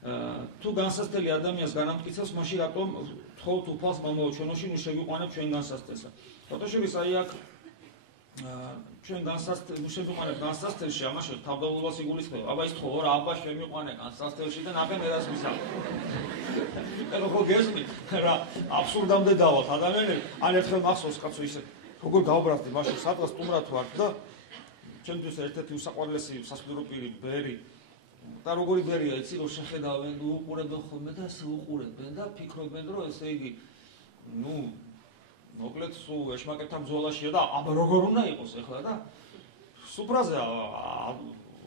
თუ განსასწრელი ადამიანს განამტკიცებს, მაშინ რატომ თხოვთ უფალს მომაოჩენოში ნუ შევიყვანებ ჩვენ განსასწრელს. ფოტოშოპის აი აქ ჩვენ შევიყვანებ განსასწრელში, ამაში თავდაულობას იგულისხმება. აბა ის თხოვ რა აბა შევიყვანე განსასწრელში და ნახე მე რას ვისაუბრებ. ეხლა ხო გესმით რა აბსურდამდე დავალთ ადამიანები, ან ერთხელ მახსოვს კაცო ისე როგორ გავბრაზდი მაშინ სადღაც სტუმრად ვარ და ჩემთვის ერთ-ერთი უსაყვარლესი სასტუმრო პირი ბერი და როგორი ბერია იცი რომ შეხედავენ უყურებენ ხოლმე და ასე უყურებენ და ფიქრობენ რომ ესე იგი ნუ მოკლედ სულ ეშმაკეთთან ბრძოლაშია და აბა როგორ უნდა იყოს ეხლა და სუფრაზე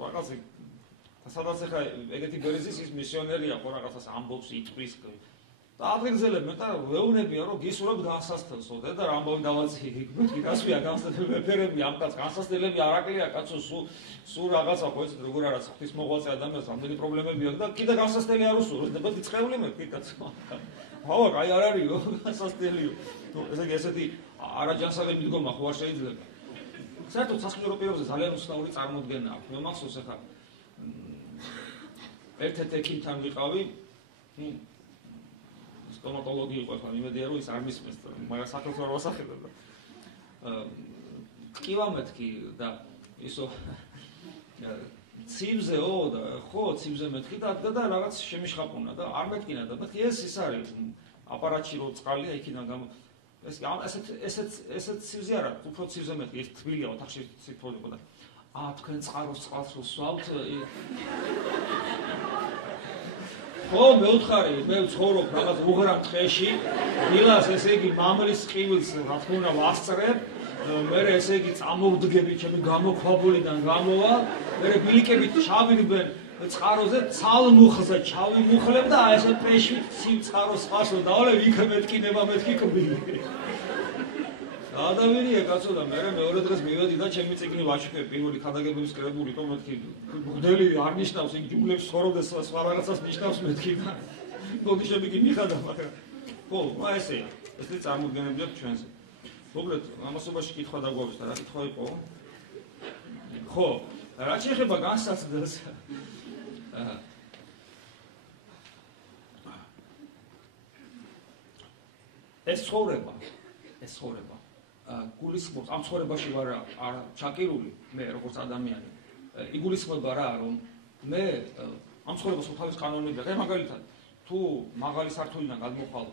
რაღაცა სადაც ეხლა ეგეთი ბერიზის ის მისიონერია ხო რაღაცას ამბობს იტყვის და აღგზელებენ და ვეუბნებიან რომ გისურვებთ განსასწრელსო და რა ამბავი დავაძიე გასვია განსასწრელი ეფერები ამ კაც განსასწრელები არაკლია კაცო სულ რაღაცა ხო ეს როგორ არის ღვთის მოღვაწე ადამიანს რამდენი პრობლემები აქვს და კიდე განსასწრელი არ უსურვებს და დიწყეული მე კი კაცო ხო აი არ არისო განსასწრელიო ესე იგი ესეთი არაჯანსაღები დგომა ხო არ შეიძლება საერთოდ სასტუმრო პირებზე ძალიან უცნაური წარმოდგენა აქვს მე მახსოვს ახლა ერთ-ერთ ექიმთან ვიყავი სტომატოლოგი იყო ახლა იმედია რომ ის არ მისმენს მაგრამ საქართველოს რა ვასახელებდა ტკივა მეთქი და ისო ცივზეო და ხო ცივზე მეთქი და რაღაც შემიშხაპუნა და არ მეთქინა და მეთქი ეს არის აპარატში რო წყალია იქიდან გამო ესეთ ცივზე არა უფრო ცივზე მეთქი ეს თბილია ოთახში ციფროლიყო და თქვენ წყაროს წყალს რო სვავთ ხო მე ვთხარი მე ვცხოვრობ რაღაც უღრამ ტყეში დილას ესე იგი მამლის ყივილს რა თქმა უნდა ვასწრებ მე ესე იგი წამოვდგები ჩემი გამოქვაბულიდან გამოვა მე ბილიკებით ჩავირბენ წყაროზე ცალმუხზე ჩავიმუხლებ და აი ესე პეში ცივ წყაროს ხასო დავალე იქ მეთკინება მეთქი კბილი ადამიანია კაცო და მე მეორე დღეს მივედი და ჩემი წიგნი ვაჩქებ პირველი ხადაგებების კრებული რომ მეთქი მგდელი არ ნიშნავს იქ ჯულებს ცხოვრობდეს სხვა რაღაცას ნიშნავს მეთქი და მოდიშები კი მიხადა მაგრამ ხო ესეა ესე წარმოდგენებია ჩვენზე მოკლედ ამასობაში კითხვა დაგვაქვს და რა კითხვა იყო ხო რა შეიძლება განსაცდელს ეს ცხოვრება გულისხმობს ამ ცხოვრებაში ვარ არ ჩაკირული მე როგორც ადამიანი იგულისხმება რა რომ მე ამ ცხოვრებას თავის კანონები აქვს მაგალითად თუ მაღალი სართულიდან გადმოხვალ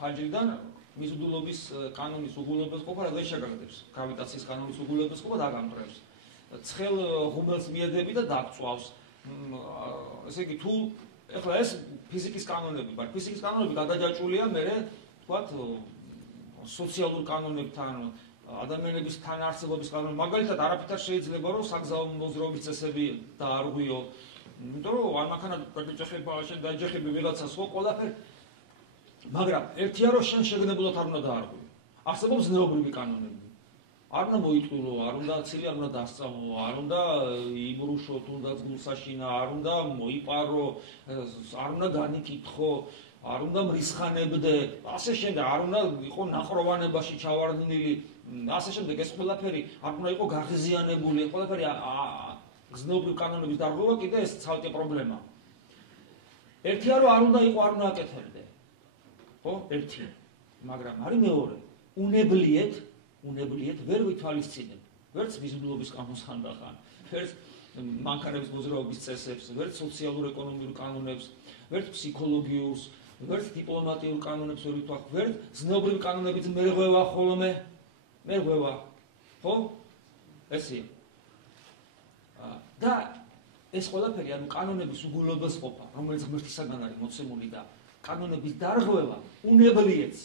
ფაჯრიდან მიზიდულობის კანონის უგულობელყოფა რა შეგვიძლია გრავიტაციის კანონის უგულობელყოფა დაგამტრევს ცხელ ღუმელს მიედები და დაგწვავს ესე იგი თუ ეხლა ეს ფიზიკის კანონები ვარ ფიზიკის კანონები გადაჯაჭვულია მე თქვათ სოციალურ კანონებთან ადამიანების თანაარსებობის კანონები მაგალითად არაფერად შეიძლება რომ საგზაო მოძრაობის წესები დაარღვიო იმიტომ რომ არ მანქანა დაჯახება შენ დაჯახები ვიღაცას ხო ყველაფერი მაგრამ ერთია რომ შენ შეგნებულად არ უნდა დაარღვიო არსებობს ზნეობრივი კანონები არ უნდა მოიტყურო არ უნდა ცილი არ უნდა დასწავლო არ უნდა იმრუშო თუნდაც გულსაშინა არ უნდა მოიპარო არ უნდა განიკითხო არ უნდა მრისხანებდე, ასე შემდეგ, არ უნდა იყო ნაყროვანებაში ჩავარდნილი, ასე შემდეგ ეს ყველაფერი არ უნდა იყო გაღიზიანებული, ყველაფერი გზნობრივ კანონების დარღვევა კიდე ეს ცალკე პრობლემა. ერთია რომ არ უნდა იყო არ უნდა აკეთებდე. ხო? ერთი. მაგრამ არის მეორე. უნებლიეთ ვერ ვითვალისწინებ. ვერც მიზიდულობის კანონს ხანდახან, ვერც მანქანების მოძრაობის წესებს, ვერც სოციალურ-ეკონომიურ კანონებს, ვერც ფსიქოლოგიურს ვერც დიპლომატიურ კანონებს ვერ ვითვალ, ვერც ზნეობრივი კანონებით მე ღვევა ხოლმე, მე ღვევა, ხო? ესეა. და ეს ყველაფერი, ანუ კანონების უგულობელყოფა, რომელიც ღმერთისაგან არის მოცემული და კანონების დარღვევა, უნებლიეთს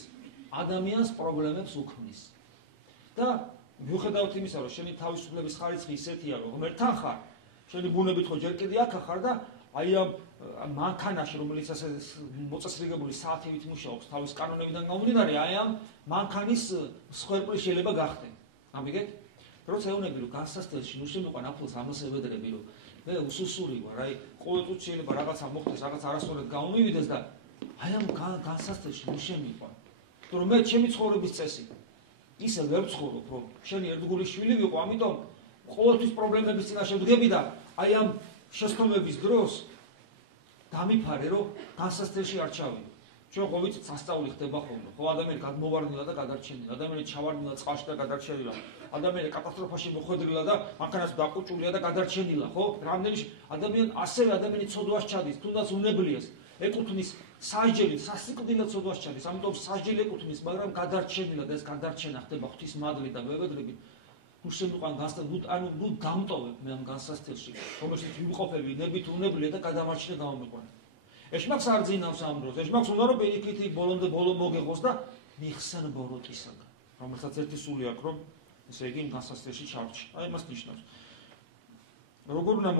ადამიანს პრობლემებს უქმნის. და მიუხედავად იმისა, რომ შენი თავისუფლების ხარისხი ისეთია, რომ ღმერთთან ხარ, შენი ბუნებით ხო ჯერ კიდე აქ ხარ და აი ამ მანქანაში, რომელიც ასე მოწესრიგებული საათივით მუშაობს, თავის კანონებიდან გამომდინარე, აი ამ მანქანის მსხვერპლი შეიძლება გახდე. ამიგეთ? როცა ეუბნები, რომ განსასწრელში ნუ შემიყვან აფულს ამას ევედრები, რომ მე უსუსური ვარ, აი ყოველ წუთი შეიძლება რაღაცა მოხდეს, რაღაც არასწორად გამომივიდეს და აი ამ განსასწრელში ნუ შემიყვან. იმიტომ რომ მე ჩემი ცხოვრების წესი ისე ვერ ვცხოვრობ, რომ შენი ერთგული შვილი ვიყო, ამიტომ ყოველთვის პრობლემების წინაშე ვდგები და აი ამ შესწავლების დროს დამიფარე, რომ განსასწრებში არ ჩავიდო. ჩვენ ხო ვიცით, სასწაული ხდება ხოლმე. ხო, ადამიანი გადმოვარდნილა და გადარჩენილა, ადამიანი ჩავარდნილა წყალში და გადარჩენილა, ადამიანი კატასტროფაში მოხვედრილა და მანქანას დაყუჭულია და გადარჩენილა, ხო? რამდენი ადამიანი ასევე ადამიანი ცოდვას ჩადის, თუნდაც უნებლიეს, ეკუთვნის სასჯელით, სასიკვდილო ცოდვას ჩადის, ამიტომ სასჯელი ეკუთვნის, მაგრამ გადარჩენილა და ეს გადარჩენა ხდება ღვთისმადლით და მევედრებით. ნუ შემიყვან ანუ გამტოვებ მე ამ განსასწრებში, რომელშიც ვიმყოფები ნებით უნებლიე და გადამარჩენე გამომიყვანე. ეშმაკს არ ძინავს ამ დროს, ეშმაკს უნდა რომ პირიქითი ბოლომდე ბოლო მოგეღოს და მიხსენ ბოროტისაგან, რომელსაც ერთი სული აქვს, რომ ესე იგი იმ განსასწრებში ჩარჩი. აი, მას ნიშნავს. როგორ უნდა